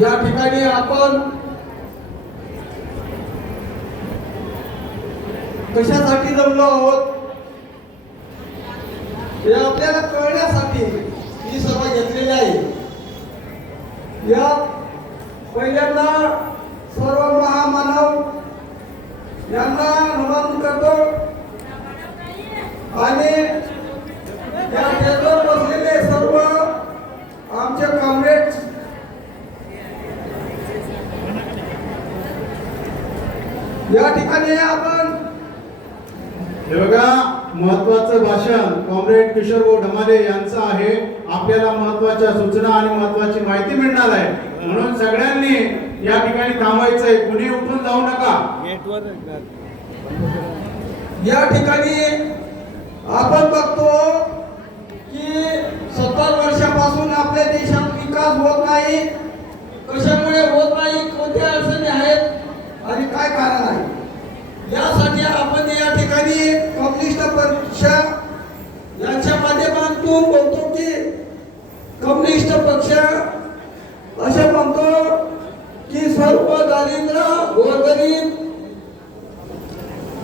या ठिकाणी आपण कशासाठी जमलो आहोत? हे आपल्याला कळण्यासाठी ही सभा घेतलेली आहे. या पहिल्यांदा सर्व महामानव यांना नमन करतो. आणि या टेबलवर बसलेले सर्व आमचे कॉम्रेड्स या ठिकाणी आपण. हे बघा महत्वाचं भाषण कॉम्रेड किशोर भाऊ ढमाले यांचं आहे. आपल्याला महत्त्वाच्या सूचना आणि महत्वाची माहिती मिळणार आहे. म्हणून सगळ्यांनी या ठिकाणी थांबायचंय कुणी उठून जाऊ नका. या ठिकाणी आपण बघतो की सत्तर वर्षापासून आपल्या देशात विकास होत नाही. कशामुळे होत नाही? कोणत्या अडचणी आहेत? आणि काय कारण आहे? यासाठी आपण या ठिकाणी कम्युनिस्ट पक्ष यांच्या माध्यमातून बोलतो की कम्युनिस्ट पक्ष असे म्हणतो की सर्व दारिद्र्य गोरगरीब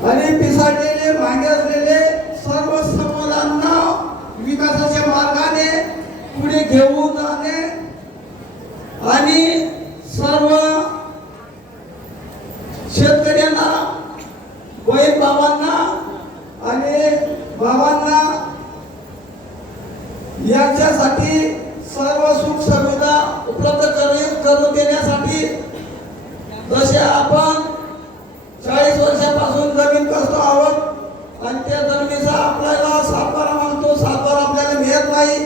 आणि पिसाळलेले मागे असलेले सर्व समाजांना विकासाच्या मार्गाने पुढे घेऊन जाणे आणि सर्व शेतकऱ्यांना बहीण भावांना आणि भावांना यांच्यासाठी सर्व सुख सुविधा उपलब्ध करून करून देण्यासाठी जसे आपण चाळीस वर्षापासून जमीन कसतो आहोत आणि त्या जमिनीचा आपल्याला सातबारा मागतो सातबारा आपल्याला मिळत नाही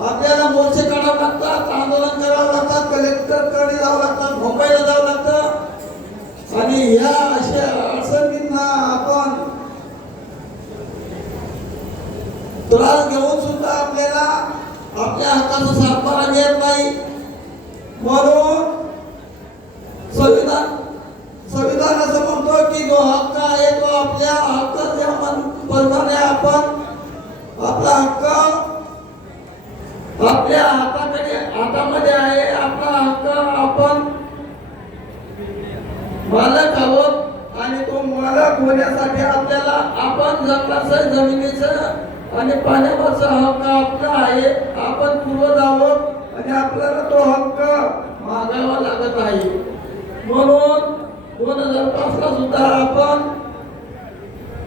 आपल्याला मोर्चे काढावं लागतात आंदोलन करावं लागतात कलेक्टरकडे जावं लागतात मुंबईला जावं लागतं आणि ह्या अशा अडचणींना आपण त्रास घेऊन सुद्धा आपल्याला आपल्या हक्काचा सातबारा मिळत नाही. म्हणून संविधान संविधान असं म्हणतो की जो हक्क आहे तो आपल्या हक्काच्या मन- प्रमाणे आपण आपला हक्क आपल्या हाताकडे हातामध्ये आहे. आपला हक्क आपण मालक आहोत आणि तो मालक होण्यासाठी आपल्याला आपण जमलाच जमिनीचं आणि पाण्यावरचा हक्क आपला आहे. आपण पूर्वज आहोत आणि आपल्याला तो हक्क मागावा लागत आहे. म्हणून दोन हजार पाचला सुद्धा आपण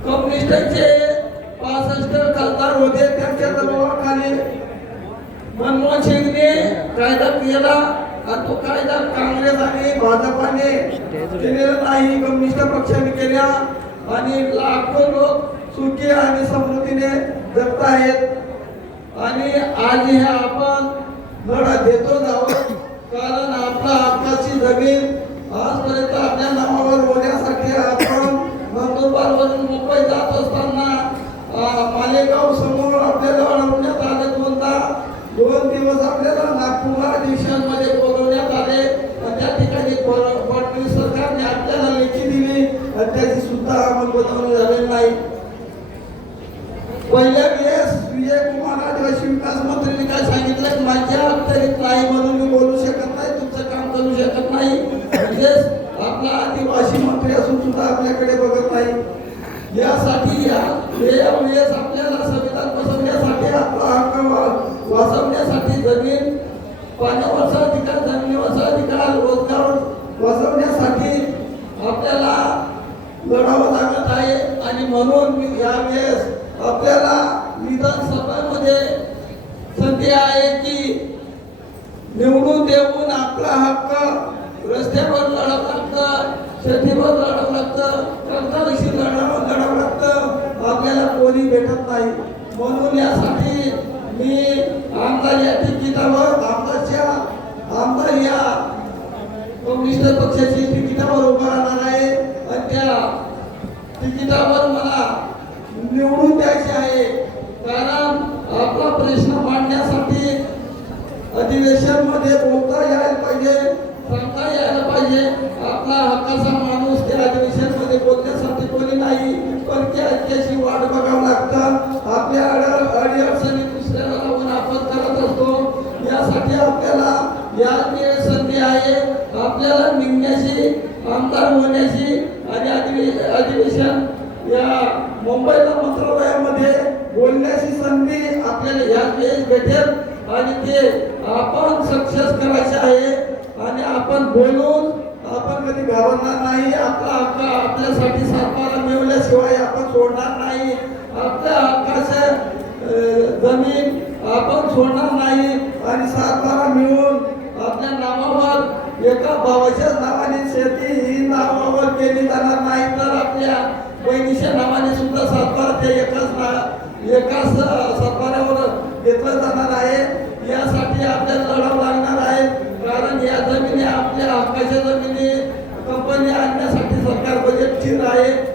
कम्युनिस्टचे पासष्ट खासदार होते त्यांच्या दबावाखाली मनमोहन सिंगने कायदा केला आणि तो कायदा काँग्रेस आणि भाजपाने केलेला नाही. कम्युनिस्ट पक्षाने केल्या आणि लाखो लोक सुखी आणि समृद्धीने जगत आहेत. आणि आज हे आपण लढा देतो आहोत. कारण आपला हक्काची जमीन आजपर्यंत आपल्या नावा होण्यासाठी आपण नंदुरबारवरून मुंबई जात असताना अं, मालेगाव समोर आपल्याला अडवण्यात आले दोनदा दोन दिवस आपल्याला नागपूर अधिवेशनमध्ये बोलवण्यात आले आणि त्या ठिकाणी फड- फडणवीस सरकारने आपल्याला लेखी दिली आणि त्याची सुद्धा अंमलबजावणी झालेली नाही पहिल्या वेळेस विजय कुमार आदिवासी विकास मंत्र्यांनी काय सांगितलं की माझ्या नाही म्हणून मी बोलू शकत नाही तुमचं काम करू शकत नाही. म्हणजेच आपला आदिवासी मंत्री असून सुद्धा आपल्याकडे बघत नाही. यासाठी या वेळेस आपल्याला संविधान बसवण्यासाठी आपला हक्क वा- वाचवण्यासाठी जमीन पाण्यावरचा अधिकार जमिनीवरचा अधिकार रोजगार वाचवण्यासाठी आपल्याला लढावं लागत आहे. आणि म्हणून मी यावेळेस आपल्याला विधानसभेमध्ये संधी आहे की आपला हक्क. रस्त्यावर लढावं लागतं शेतीवर लढावं लागतं कर्जाविषयी लढावं लढावं लागतं. आपल्याला कोणी भेटत नाही. म्हणून यासाठी मी आमदार या तिकिटावर आमदारच्या आमदार या कम्युनिस्ट पक्षाची तिकिटावर उभा राहणार आहे. आणि त्या तिकिटावर मला निवडून द्यायचे आहे कारण आपला प्रश्न मांडण्यासाठी अधिवेशनमध्ये बोलता यायला पाहिजे सांगता यायला पाहिजे. आपला हक्काचा माणूस त्या अधिवेशनमध्ये बोलण्यासाठी कोणी नाही पण त्या त्याची वाट बघावं लागतं. आपल्या अड अडी अडचणी दुसऱ्याला लावून आपण करत असतो. यासाठी आपल्याला या वेळेस संधी आहे. आपल्याला निघण्याची आमदार होण्याची आणि अधिवे अधिवेशन या मुंबईला मंत्रालयामध्ये बोलण्याची संधी आपल्याला याच वेळेस भेटेल. आणि ते आपण सक्सेस करायचे आहे आणि आपण बोलून आपण कधी घाबरणार नाही. आपला हक्क आपल्यासाठी सरकारला मिळवल्याशिवाय आपण सोडणार नाही. आपल्या हक्काचे जमीन आपण सोडणार नाही. आणि सातबारा मिळून आपल्या नावावर एका भावाच्या नावाने शेती ही नावावर केली जाणार नाही. तर आपल्या बहिणीच्या नावाने सुद्धा सातबारा ते एकाच ना एकाच सातबाऱ्यावर घेतलं जाणार आहे यासाठी आपल्याला लढावं लागणार आहे कारण या जमिनी आपल्या हक्काच्या जमिनी कंपनी आणण्यासाठी सरकार बजेट स्थिर आहे